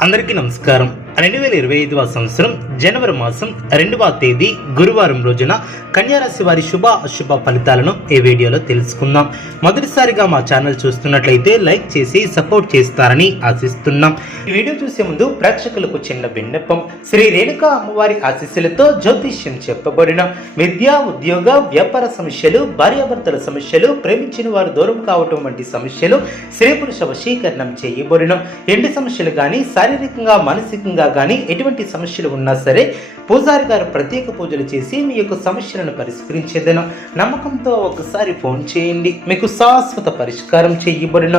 అందరికీ నమస్కారం. 2025వ సంవత్సరం జనవరి మాసం 2వ తేదీ గురువారం రోజున కన్యారాశి వారి శుభ అశుభ ఫలితాలను ఈ వీడియోలో తెలుసుకుందాం. మొదటిసారిగా మా ఛానల్ చూస్తున్నట్లయితే లైక్ చేసి సపోర్ట్ చేస్తారని ఆశిస్తున్నాం. ఈ వీడియో చూసే ముందు ప్రేక్షకులకు చిన్న విన్నపం. శ్రీ రేణుకా అమ్మవారి ఆశీస్సులతో జ్యోతిష్యం చెప్పబడిన విద్యా, ఉద్యోగ, వ్యాపార సమస్యలు, భార్యాభర్తల సమస్యలు, ప్రేమించిన వారు దూరం కావటం వంటి సమస్యలు, స్త్రీ పురుష వశీకరణం చేయబడిన ఎండు సమస్యలు కానీ శారీరకంగా మానసికంగా కానీ ఎటువంటి సమస్యలు ఉన్నా సరే పూజారి గారు ప్రత్యేక పూజలు చేసి మీ యొక్క సమస్యలను పరిష్కరించేదను. నమ్మకంతో ఒకసారి ఫోన్ చేయండి, మీకు శాశ్వత పరిష్కారం చేయబడిన.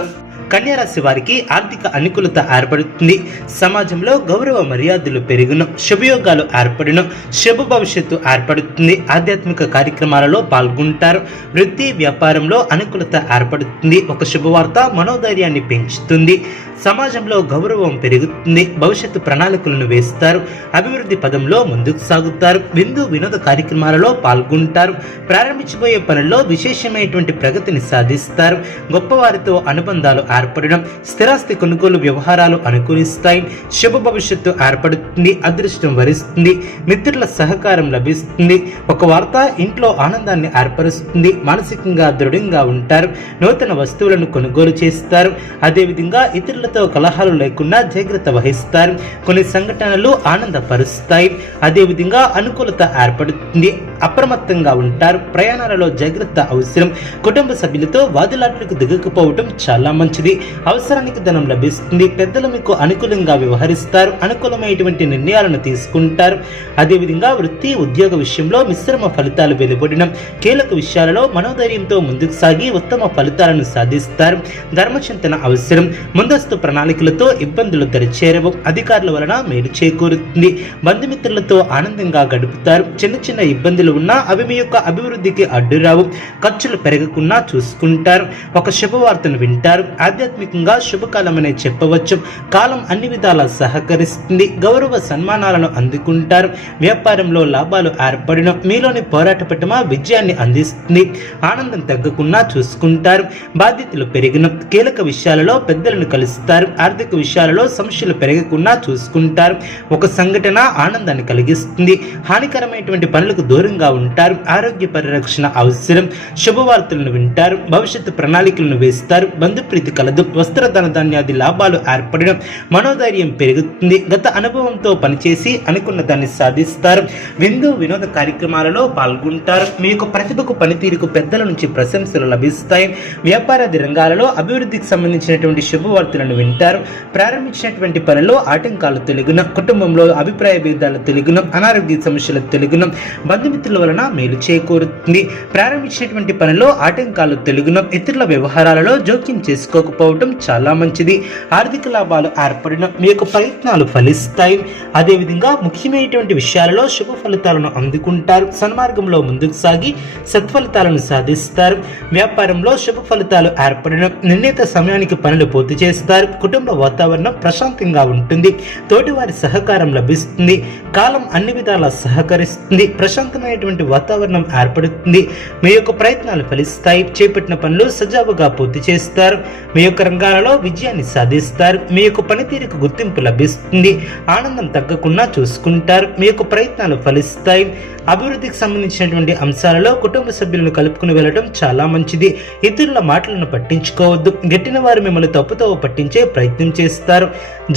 కన్యారాశి వారికి ఆర్థిక అనుకూలత ఏర్పడుతుంది. సమాజంలో గౌరవ మర్యాదలు పెరుగును, శుభయోగాలు ఏర్పడిన, శుభ భవిష్యత్తు ఏర్పడుతుంది. ఆధ్యాత్మిక కార్యక్రమాలలో పాల్గొంటారు. వృత్తి వ్యాపారంలో అనుకూలత ఏర్పడుతుంది. ఒక శుభవార్త మనోధైర్యాన్ని పెంచుతుంది. సమాజంలో గౌరవం పెరుగుతుంది. భవిష్యత్తు ప్రణాళికలను వేస్తారు. అభివృద్ధి పదంలో ముందుకు సాగుతారు. విందు వినోద కార్యక్రమాలలో పాల్గొంటారు. ప్రారంభించబోయే పనుల్లో విశేషమైనటువంటి ప్రగతిని సాధిస్తారు. గొప్పవారితో అనుబంధాలు ఏర్పడడం, స్థిరాస్తి కొనుగోలు వ్యవహారాలు అనుకూలిస్తాయి. శుభ భవిష్యత్తు ఏర్పడుతుంది. అదృష్టం వరిస్తుంది. మిత్రుల సహకారం లభిస్తుంది. ఒక వార్త ఇంట్లో ఆనందాన్ని ఏర్పరుస్తుంది. మానసికంగా దృఢంగా ఉంటారు. నూతన వస్తువులను కొనుగోలు చేస్తారు. అదేవిధంగా ఇతరులతో కలహాలు లేకుండా జాగ్రత్త వహిస్తారు. కొన్ని సంఘటనలు ఆనందపరుస్తాయి. అదేవిధంగా అనుకూలత ఏర్పడుతుంది. అప్రమత్తంగా ఉంటారు. ప్రయాణాలలో జాగ్రత్త అవసరం. కుటుంబ సభ్యులతో వాదులాట్లకు దిగకపోవటం చాలా మంచిది. అవసరానికి ధనం లభిస్తుంది. పెద్దలు మీకు అనుకూలంగా వ్యవహరిస్తారు. అనుకూలమైనటువంటి నిర్ణయాలను తీసుకుంటారు. అదేవిధంగా వృత్తి ఉద్యోగ విషయంలో మిశ్రమ ఫలితాలు వెలువడిన కీలక విషయాలలో మనోధైర్యంతో ముందుకు సాగి ఉత్తమ ఫలితాలను సాధిస్తారు. ధర్మచింతన అవసరం. ముందస్తు ప్రణాళికలతో ఇబ్బందులు దరిచేరవు. అధికారుల వలన మేలు చేకూరుతుంది. బంధుమిత్రులతో ఆనందంగా గడుపుతారు. చిన్న చిన్న ఇబ్బందులు ఉన్నా అవి మీ యొక్క అభివృద్ధికి అడ్డురావు. ఖర్చులు పెరగకుండా చూసుకుంటారు. ఒక శుభవార్తను వింటారు. ఆధ్యాత్మికంగా శుభకాలమనే చెప్పవచ్చు. కాలం అన్ని విధాలా సహకరిస్తుంది. గౌరవ సన్మానాలను అందుకుంటారు. వ్యాపారంలో లాభాలు ఏర్పడిన మీలోని పోరాట పట్టుమ విజయాన్ని అందిస్తుంది. ఆనందం తగ్గకుండా చూసుకుంటారు. బాధ్యతలు పెరిగిన కీలక విషయాలలో పెద్దలను కలుస్తారు. ఆర్థిక విషయాలలో సమస్యలు పెరగకుండా చూసుకుంటారు. ఒక సంఘటన ఆనందాన్ని కలిగిస్తుంది. హానికరమైనటువంటి పనులకు దూరంగా ఉంటారు. ఆరోగ్య పరిరక్షణ అవసరం. శుభవార్తలను వింటారు. భవిష్యత్తు ప్రణాళికలను వేస్తారు. బంధుప్రీతి కలదు. వస్త్రధన ధాన్యాది లాభాలు ఏర్పడడం, మనోధైర్యం పెరుగుతుంది. గత అనుభవంతో పనిచేసి అనుకున్న దాన్ని సాధిస్తారు. విందు వినోద కార్యక్రమాలలో పాల్గొంటారు. మీ యొక్క ప్రతిభకు పనితీరుకు పెద్దల నుంచి ప్రశంసలు లభిస్తాయి. వ్యాపారాది రంగాలలో అభివృద్ధికి సంబంధించినటువంటి శుభవార్తలను వింటారు. ప్రారంభించినటువంటి పనుల్లో ఆటంకాలు తొలగిన, కుటుంబంలో అభిప్రాయ భేదాలు తొలగిన, అనారోగ్య సమస్యలు తొలగిన, బంధుమిత్రుల వలన మేలు చేకూరుతుంది. ప్రారంభించినటువంటి పనుల్లో ఆటంకాలు తొలగిన, ఇతరుల వ్యవహారాలలో జోక్యం చేసుకోకపోవటం చాలా మంచిది. ఆర్థిక లాభాలు ఏర్పడిన మీ యొక్క ప్రయత్నాలు ఫలిస్తాయి. అదేవిధంగా ముఖ్యమైనటువంటి విషయాలలో శుభ ఫలితాలను అందుకుంటారు. సన్మార్గంలో ముందుకు సాగి సత్ఫలితాలను సాధిస్తారు. వ్యాపారంలో శుభ ఫలితాలు ఏర్పడిన నిర్ణీత సమయానికి పనులు పూర్తి చేస్తారు. కుటుంబ వాతావరణం ప్రశాంతంగా ఉంటుంది. తోటివారి సహకారం లభిస్తుంది. కాలం అన్ని విధాలా సహకరిస్తుంది. ప్రశాంతమైనటువంటి వాతావరణం ఏర్పడుతుంది. మీ యొక్క ప్రయత్నాలు ఫలిస్తాయి. చేపట్టిన పనులు సజావుగా పూర్తి చేస్తారు. మీ యొక్క రంగాలలో విజయాన్ని సాధిస్తారు. మీ యొక్క పనితీరుకు గుర్తింపు లభిస్తుంది. ఆనందం తగ్గకుండా చూసుకుంటారు. మీ యొక్క ప్రయత్నాలు ఫలిస్తాయి. అభివృద్ధికి సంబంధించినటువంటి అంశాలలో కుటుంబ సభ్యులను కలుపుకుని వెళ్ళడం చాలా మంచిది. ఇతరుల మాటలను పట్టించుకోవద్దు. గట్టిన వారు మిమ్మల్ని తప్పుతో పట్టించే ప్రయత్నం చేస్తారు.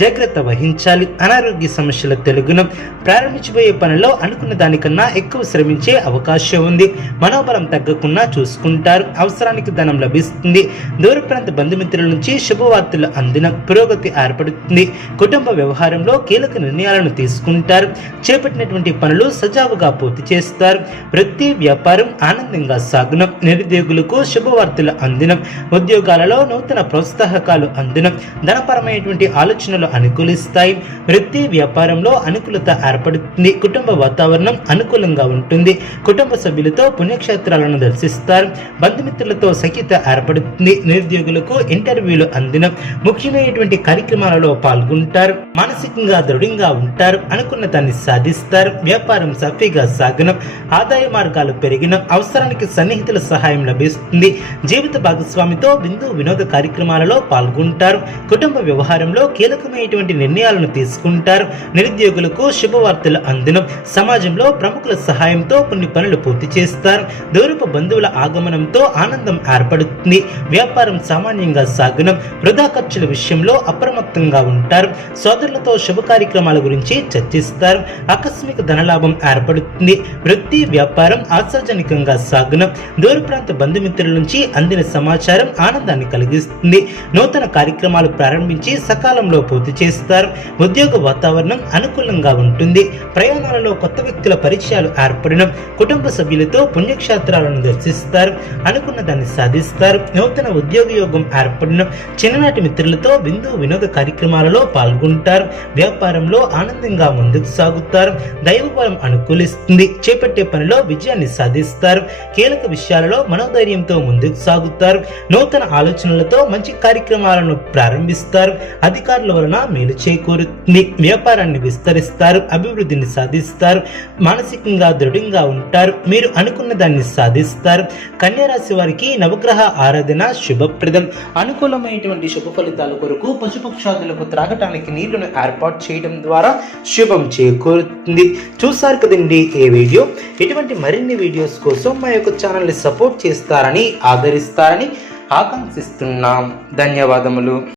జాగ్రత్త వహించాలి. అనారోగ్య సమస్యల తెలుగును. ప్రారంభించబోయే పనిలో అనుకున్న దానికన్నా ఎక్కువ శ్రమించే అవకాశం ఉంది. మనోబలం తగ్గకుండా చూసుకుంటారు. అవసరానికి ధనం లభిస్తుంది. దూర ప్రాంత బంధుమిత్రుల నుంచి శుభవార్తలు అందిన పురోగతి ఏర్పడుతుంది. కుటుంబ వ్యవహారంలో కీలక నిర్ణయాలను తీసుకుంటారు. చేపట్టినటువంటి పనులు సజావుగా పూర్తి చేస్తారు. వృత్తి వ్యాపారం ఆనందంగా సాగున, నిరుద్యోగులకు శుభవార్తలు అందిన, ఉద్యోగాలలో నూతన ప్రోత్సాహకాలు అందిన, ధనపరమైనటువంటి ఆలోచనలు అనుకూలిస్తాయి. వృత్తి వ్యాపారంలో అనుకూలత ఏర్పడుతుంది. కుటుంబ వాతావరణం అనుకూలంగా ఉంటుంది. కుటుంబ సభ్యులతో పుణ్యక్షేత్రాలను దర్శిస్తారు. బంధుమిత్రులతో సఖ్యత ఏర్పడుతుంది. నిరుద్యోగులకు ఇంటర్వ్యూలు అందిన, ముఖ్యమైనటువంటి కార్యక్రమాలలో పాల్గొంటారు. మానసికంగా దృఢంగా ఉంటారు. అనుకున్న దాన్ని సాధిస్తారు. వ్యాపారం సాఫీగా సాగన, ఆదాయ మార్గాలు పెరిగిన, అవసరానికి సన్నిహితుల సహాయం లభిస్తుంది. జీవిత భాగస్వామితో విందు వినోద కార్యక్రమాలలో పాల్గొంటారు. కుటుంబ వ్యవహారంలో కీలకమైనటువంటి నిర్ణయాలను తీసుకుంటారు. నిరుద్యోగులకు శుభవార్తలు అందడం, సమాజంలో ప్రముఖుల సహాయంతో కొన్ని పనులు పూర్తి చేస్తారు. దూరపు బంధువుల ఆగమనంతో ఆనందం ఏర్పడుతుంది. వ్యాపారం సామాన్యంగా సాగడం, వృధా ఖర్చుల విషయంలో అప్రమత్తంగా ఉంటారు. సోదరులతో శుభ కార్యక్రమాల గురించి చర్చిస్తారు. ఆకస్మిక ధనలాభం ఏర్పడుతుంది. వృత్తి వ్యాపారం ఆశాజనకంగా సాగడం, దూర ప్రాంత బంధుమిత్రుల నుంచి అందిన సమాచారం ఆనందాన్ని కలిగిస్తుంది. నూతన కార్యక్రమాలు ప్రారంభించి సకాలంలో పూర్తి చేస్తారు. ఉద్యోగ వాతావరణం అనుకూలంగా ఉంటుంది. ప్రయాణాలలో కొత్త వ్యక్తుల పరిచయాలు ఏర్పడడం, కుటుంబ సభ్యులతో పుణ్యక్షేత్రాలను దర్శిస్తారు. అనుకున్న దాన్ని సాధిస్తారు. నూతన ఉద్యోగ యోగం ఏర్పడడం, చిన్ననాటి మిత్రులతో వినోద కార్యక్రమాలలో పాల్గొంటారు. వ్యాపారంలో ఆనందంగా ముందుకు సాగుతారు. దైవబలం అనుకూలిస్తుంది. చేపట్టే పనిలో విజయాన్ని సాధిస్తారు. కీలక విషయాలలో మనోధైర్యంతో ముందుకు సాగుతారు. నూతన ఆలోచనలతో మంచి కార్యక్రమాలను ప్రారంభిస్తారు. అధికారుల వలన మేలు చేకూరుతుంది. వ్యాపారాన్ని విస్తరిస్తారు. అభివృద్ధిని సాధిస్తారు. మానసికంగా దృఢంగా ఉంటారు. మీరు అనుకున్న దాన్ని సాధిస్తారు. కన్యా రాశి వారికి నవగ్రహ ఆరాధన శుభప్రదం. అనుకూలమైనటువంటి శుభ ఫలితాల కొరకు పశుపక్షాదులకు త్రాగటానికి నీళ్లను ఏర్పాటు చేయడం ద్వారా శుభం చేకూరుతుంది. చూసారు కదండి ఈ వీడియో. ఇటువంటి మరిన్ని వీడియోస్ కోసం మా యొక్క ఛానల్ని సపోర్ట్ చేస్తారని, ఆదరిస్తారని ఆకాంక్షిస్తున్నాం. ధన్యవాదములు.